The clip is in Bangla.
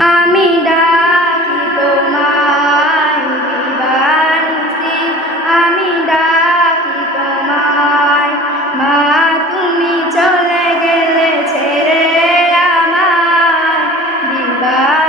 আমি ডাকি তোমায় দিবানিশি, আমি ডাকি তোমায়। মা তুমি চলে গেলে ছেড়ে আমায়, দিবা